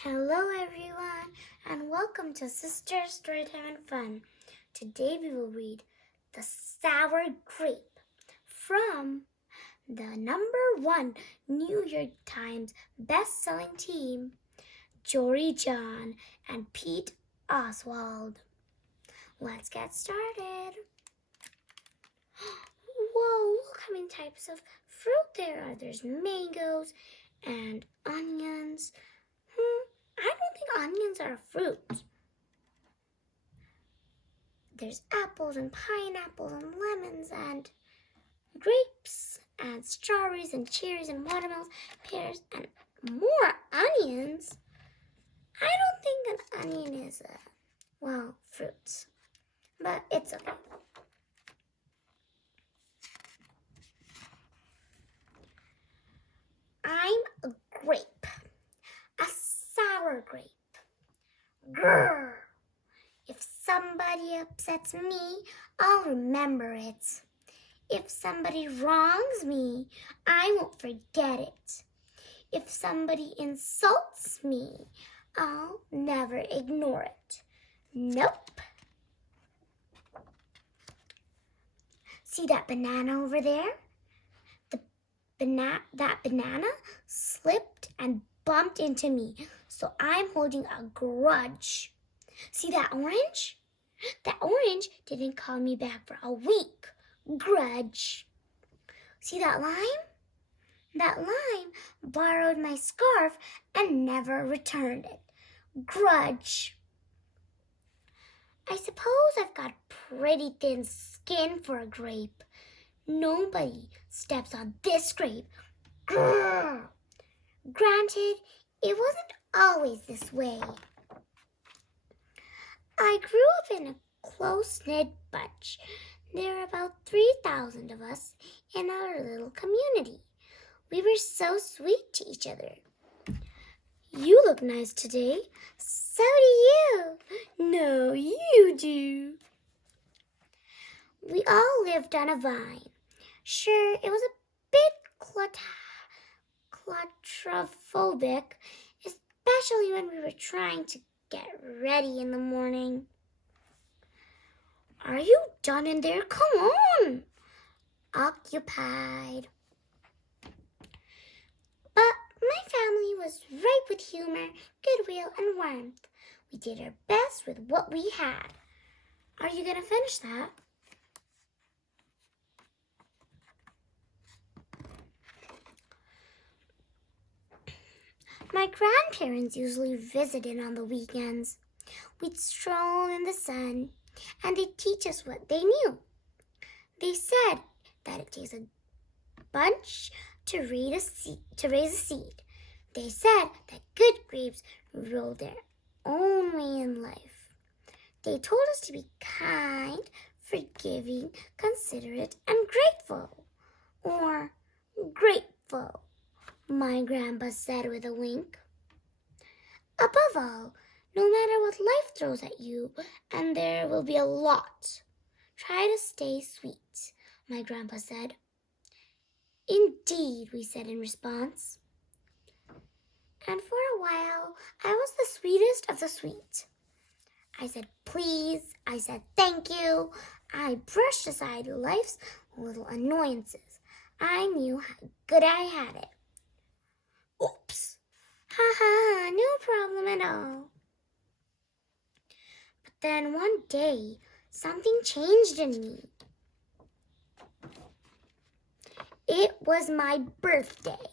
Hello everyone and welcome to Sisters Storytime and Fun. Today we will read The Sour Grape from the #1 New York Times best-selling team, Jory John and Pete Oswald. Let's get started. Whoa, look how many types of fruit there are. There's mangoes and onions. I don't think onions are a fruit. There's apples and pineapples and lemons and grapes and strawberries and cherries and watermelons, pears, and more onions. I don't think an onion is fruits, but it's okay. I'm a grape, a sour grape. Grrr. If somebody upsets me, I'll remember it. If somebody wrongs me, I won't forget it. If somebody insults me, I'll never ignore it. Nope. See that banana over there? That banana slipped and bumped into me, so I'm holding a grudge. See that orange? That orange didn't call me back for a week. Grudge. See that lime? That lime borrowed my scarf and never returned it. Grudge. I suppose I've got pretty thin skin for a grape. Nobody steps on this grape. Grrr. Granted, it wasn't always this way. I grew up in a close-knit bunch. There were about 3,000 of us in our little community. We were so sweet to each other. You look nice today. So do you. No, you do. We all lived on a vine. Sure, it was a bit claustrophobic, especially when we were trying to get ready in the morning. Are you done in there? Come on! Occupied. But my family was ripe with humor, goodwill, and warmth. We did our best with what we had. Are you going to finish that? My grandparents usually visited on the weekends. We'd stroll in the sun, and they'd teach us what they knew. They said that it takes a bunch to raise a seed. They said that good grapes grow their own way in life. They told us to be kind, forgiving, considerate, and grateful. Or grateful, my grandpa said with a wink. Above all, no matter what life throws at you, and there will be a lot, try to stay sweet, my grandpa said. Indeed, we said in response. And for a while, I was the sweetest of the sweet. I said please, I said thank you. I brushed aside life's little annoyances. I knew how good I had it. Oops! Ha ha, no problem at all. But then one day, something changed in me. It was my birthday.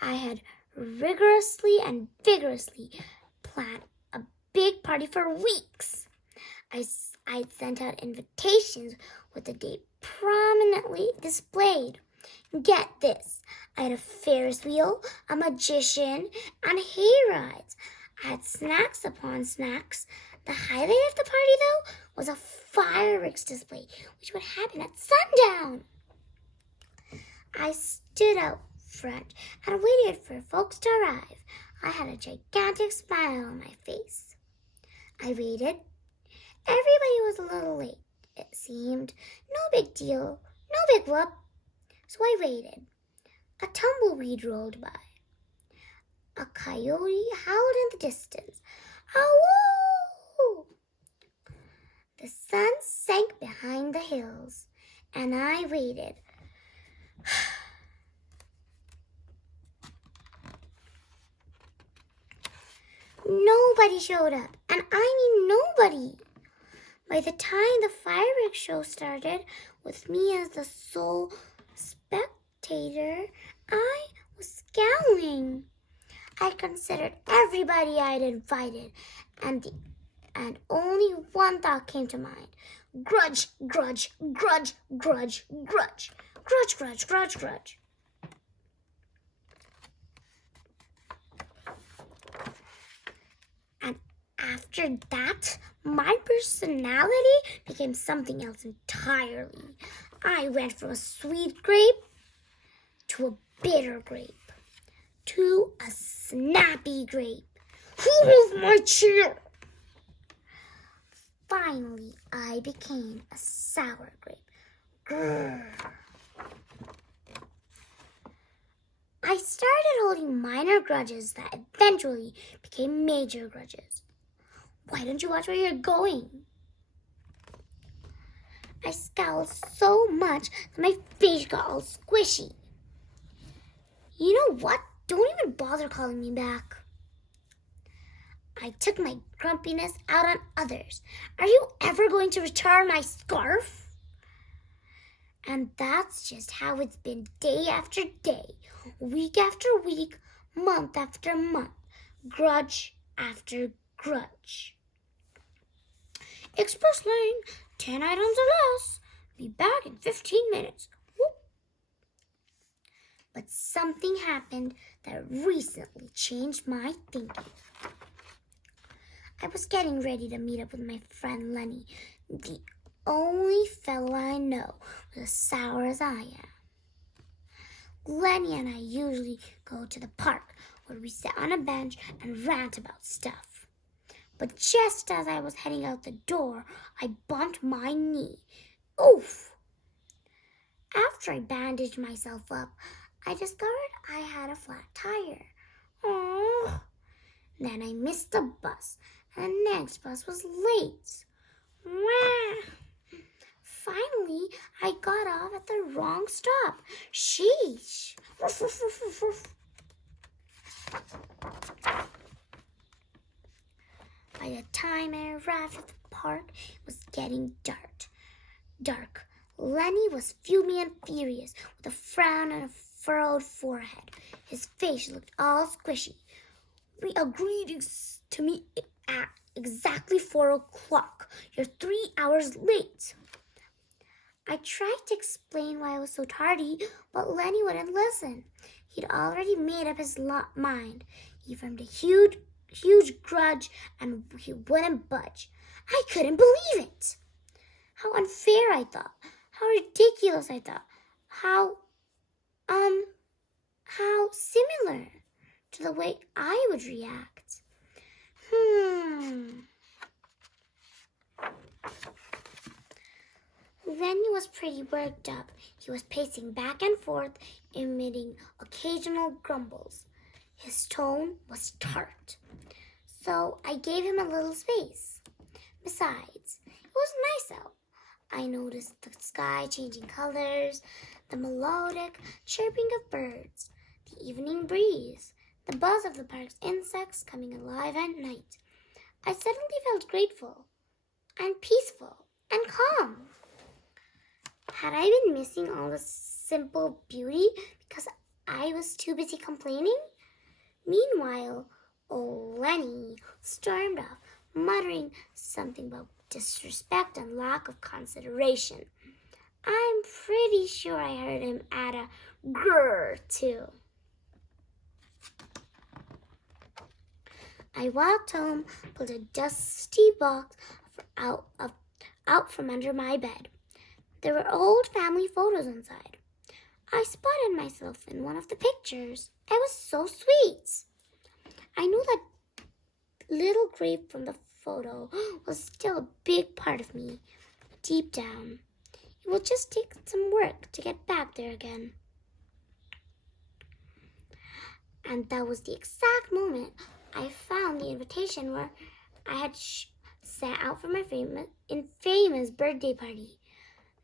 I had rigorously and vigorously planned a big party for weeks. I'd sent out invitations with the date prominently displayed. Get this, I had a Ferris wheel, a magician, and hay rides. I had snacks upon snacks. The highlight of the party, though, was a fireworks display, which would happen at sundown. I stood out front and waited for folks to arrive. I had a gigantic smile on my face. I waited. Everybody was a little late, it seemed. No big deal, no big whoop. So I waited. A tumbleweed rolled by. A coyote howled in the distance. Ow! The sun sank behind the hills, and I waited. Nobody showed up, and I mean nobody. By the time the fireworks show started, with me as the sole spectator, I was scowling. I considered everybody I'd invited, and only one thought came to mind. Grudge, grudge, grudge, grudge, grudge. Grudge, grudge, grudge, grudge. And after that, my personality became something else entirely. I went from a sweet grape to a bitter grape to a snappy grape. Who moved my chair? Finally, I became a sour grape. Grrr. I started holding minor grudges that eventually became major grudges. Why don't you watch where you're going? I scowled so much that my face got all squishy. You know what? Don't even bother calling me back. I took my grumpiness out on others. Are you ever going to return my scarf? And that's just how it's been day after day, week after week, month after month, grudge after grudge. Express lane, 10 items or less. Be back in 15 minutes. Whoop. But something happened that recently changed my thinking. I was getting ready to meet up with my friend Lenny, the only fellow I know as sour as I am. Lenny and I usually go to the park where we sit on a bench and rant about stuff. But just as I was heading out the door, I bumped my knee. Oof! After I bandaged myself up, I discovered I had a flat tire. Oh! Then I missed the bus, and the next bus was late. Wah! Finally, I got off at the wrong stop. Sheesh! By the time I arrived at the park, it was getting dark. Lenny was fuming and furious, with a frown and a furrowed forehead. His face looked all squishy. We agreed to meet at exactly 4 o'clock. You're 3 hours late. I tried to explain why I was so tardy, but Lenny wouldn't listen. He'd already made up his mind. He formed a huge grudge, and he wouldn't budge. I couldn't believe it. How unfair, I thought. How ridiculous, I thought. How similar to the way I would react. Lenny was pretty worked up. He was pacing back and forth, emitting occasional grumbles. His tone was tart, so I gave him a little space. Besides, it was nice out. I noticed the sky changing colors, the melodic chirping of birds, the evening breeze, the buzz of the park's insects coming alive at night. I suddenly felt grateful and peaceful and calm. Had I been missing all the simple beauty because I was too busy complaining? Meanwhile, old Lenny stormed off, muttering something about disrespect and lack of consideration. I'm pretty sure I heard him add a grrr too. I walked home, pulled a dusty box out from under my bed. There were old family photos inside. I spotted myself in one of the pictures. I was so sweet. I knew that little grape from the photo was still a big part of me, deep down. It would just take some work to get back there again. And that was the exact moment I found the invitation where I had sat out for my famous birthday party.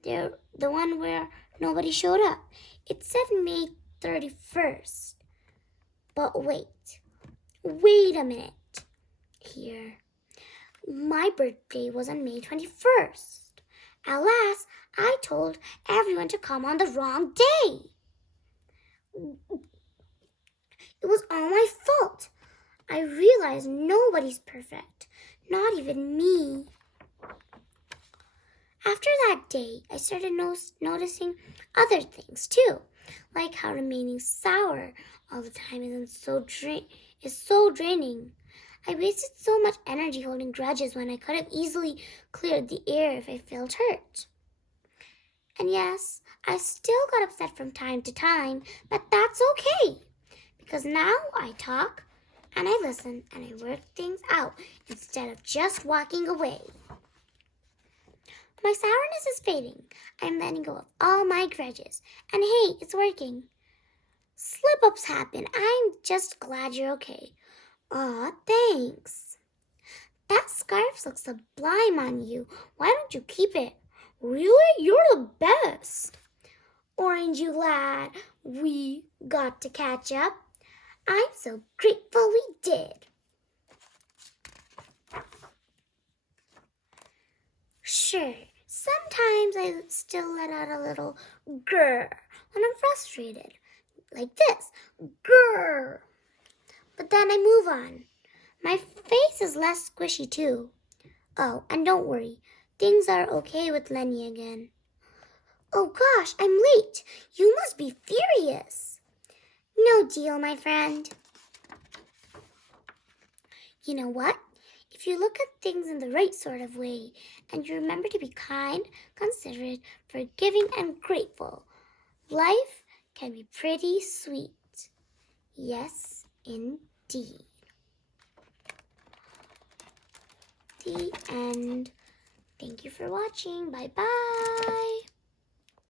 The one where nobody showed up. It said May 31st. But wait a minute here. My birthday was on May 21st. Alas, I told everyone to come on the wrong day. It was all my fault. I realized nobody's perfect, not even me. After that day, I started noticing other things too, like how remaining sour all the time is so draining. I wasted so much energy holding grudges when I could have easily cleared the air if I felt hurt. And yes, I still got upset from time to time, but that's okay, because now I talk and I listen and I work things out instead of just walking away. My sourness is fading. I'm letting go of all my grudges. And hey, it's working. Slip-ups happen. I'm just glad you're okay. Aw, thanks. That scarf looks sublime on you. Why don't you keep it? Really? You're the best. Aren't you glad we got to catch up? I'm so grateful we did. Sure, sometimes I still let out a little grr when I'm frustrated. Like this, grr. But then I move on. My face is less squishy too. Oh, and don't worry, things are okay with Lenny again. Oh gosh, I'm late. You must be furious. No deal, my friend. You know what? If you look at things in the right sort of way and you remember to be kind, considerate, forgiving, and grateful, life can be pretty sweet. Yes, indeed. The end. Thank you for watching. Bye-bye.